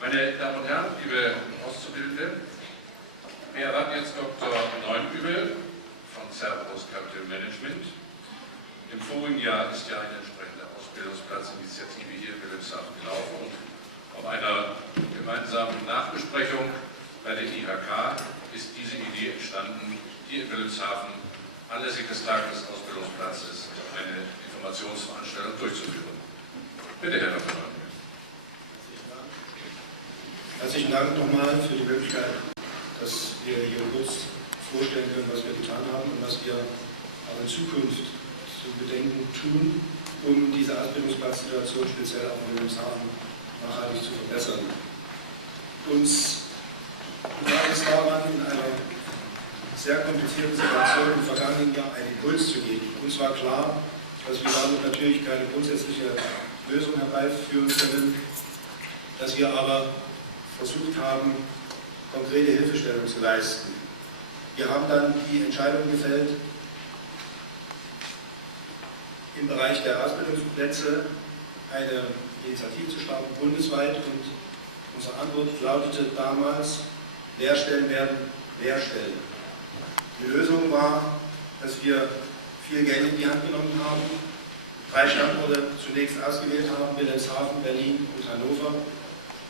Meine Damen und Herren, liebe Auszubildende, wir erwarten jetzt Dr. Neunübel von Cerberus Capital Management. Im vorigen Jahr ist ja eine entsprechende Ausbildungsplatzinitiative hier in Wilhelmshaven gelaufen und auf einer gemeinsamen Nachbesprechung bei der IHK ist diese Idee entstanden, hier in Wilhelmshaven anlässlich des Tages des Ausbildungsplatzes eine Informationsveranstaltung durchzuführen. Bitte, Herr Dr. Neunübel. Herzlichen Dank nochmal für die Möglichkeit, dass wir hier kurz vorstellen können, was wir getan haben und was wir auch in Zukunft zu bedenken tun, um diese Ausbildungsplatzsituation speziell auch in Wilhelmshaven nachhaltig zu verbessern. Uns war es daran, in einer sehr komplizierten Situation im vergangenen Jahr einen Impuls zu geben. Uns war klar, dass wir damit natürlich keine grundsätzliche Lösung herbeiführen können, dass wir aber versucht haben, konkrete Hilfestellung zu leisten. Wir haben dann die Entscheidung gefällt, im Bereich der Ausbildungsplätze eine Initiative zu starten, bundesweit, und unsere Antwort lautete damals: Lehrstellen werden Lehrstellen. Die Lösung war, dass wir viel Geld in die Hand genommen haben, 3 Standorte zunächst ausgewählt haben: Wilhelmshaven, Berlin und Hannover,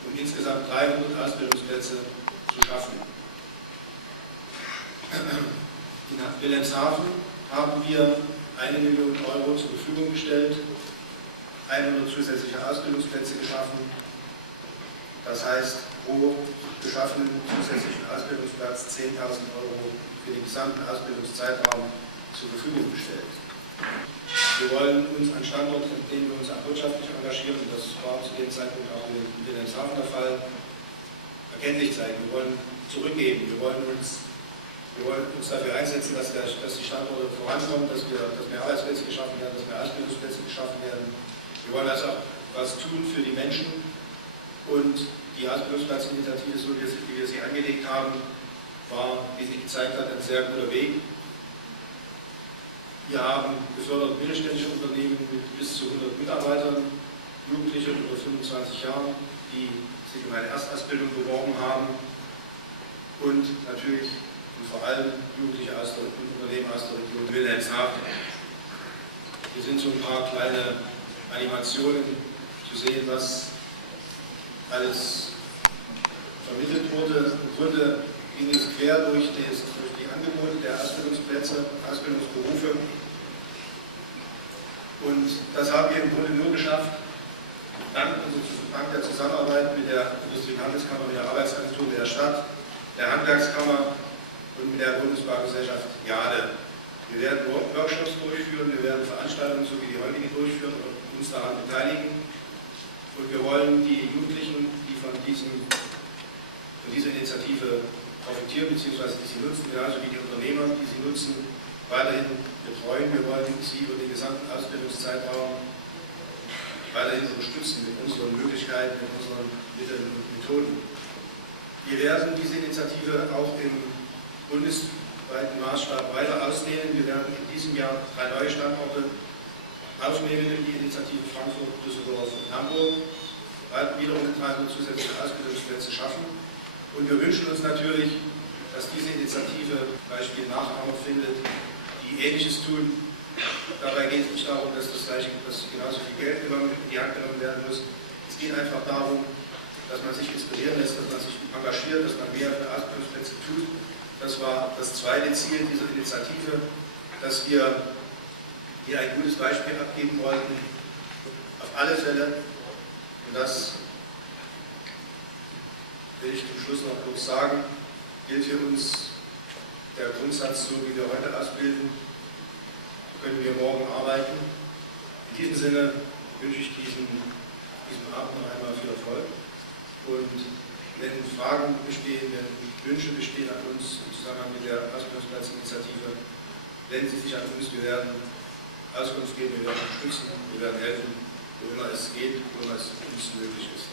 um insgesamt 300 Ausbildungsplätze zu schaffen. In Wilhelmshaven haben wir 1 Million Euro zur Verfügung gestellt, 100 zusätzliche Ausbildungsplätze geschaffen. Das heißt, pro geschaffenen zusätzlichen Ausbildungsplatz 10.000 Euro für den gesamten Ausbildungszeitraum zur Verfügung gestellt. Wir wollen uns an Standorten, in denen wir uns auch wirtschaftlich engagieren, und das war zu dem Zeitpunkt auch in Wilhelmshaven der Fall, erkenntlich zeigen. Wir wollen zurückgeben. Wir wollen uns dafür einsetzen, dass die Standorte vorankommen, dass mehr Arbeitsplätze geschaffen werden, dass mehr Ausbildungsplätze geschaffen werden. Wir wollen also auch was tun für die Menschen, und die Ausbildungsplatzinitiative, so wie wir sie angelegt haben, war, wie sie gezeigt hat, ein sehr guter Weg. Wir haben gefördert mittelständische Unternehmen mit bis zu 100 Mitarbeitern, Jugendliche unter 25 Jahren, die sich um eine Erstausbildung beworben haben, und natürlich und vor allem Jugendliche und Unternehmen aus der Region Wilhelmshaven. Hier sind so ein paar kleine Animationen zu sehen, was alles vermittelt wurde. Im Grunde ging es quer durch die Angebote der Ausbildungsplätze, Ausbildungsberufe. Und das haben wir im Grunde nur geschafft, dank der Zusammenarbeit mit der Industrie- und Handelskammer, mit der Arbeitsagentur, mit der Stadt, der Handwerkskammer und mit der Bundesbaugesellschaft JADE. Wir werden Workshops durchführen, wir werden Veranstaltungen, so wie die heutige, durchführen und uns daran beteiligen. Und wir wollen die Jugendlichen, die von dieser Initiative profitieren bzw. die sie nutzen, genauso wie die Unternehmer, die sie nutzen, weiterhin betreuen. Wir wollen sie über den gesamten Ausbildungszeitraum weiterhin unterstützen mit unseren Möglichkeiten, mit unseren Mitteln und Methoden. Wir werden diese Initiative auch im bundesweiten Maßstab weiter ausdehnen. Wir werden in diesem Jahr 3 neue Standorte aufnehmen in die Initiative Frankfurt, Düsseldorf und Hamburg, wiederum 300 zusätzliche Ausbildungsplätze schaffen. Und wir wünschen uns natürlich, dass diese Initiative Beispiel Nachahmer findet, die Ähnliches tun. Dabei geht es nicht darum, dass genauso viel Geld in die Hand genommen werden muss. Es geht einfach darum, dass man sich inspirieren lässt, dass man sich engagiert, dass man mehr für Ausbildungsplätze tut. Das war das zweite Ziel dieser Initiative, dass wir hier ein gutes Beispiel abgeben wollten. Auf alle Fälle, und das will ich zum Schluss noch kurz sagen, gilt für uns der Grundsatz: So wie wir heute ausbilden, können wir morgen arbeiten. In diesem Sinne wünsche ich diesem Abend noch einmal viel Erfolg. Und wenn Fragen bestehen, wenn Wünsche bestehen an uns im Zusammenhang mit der Ausbildungsplatzinitiative, wenden Sie sich an uns. Wir werden Auskunft geben, wir werden unterstützen, wir werden helfen, wo immer es geht, wo immer es uns möglich ist.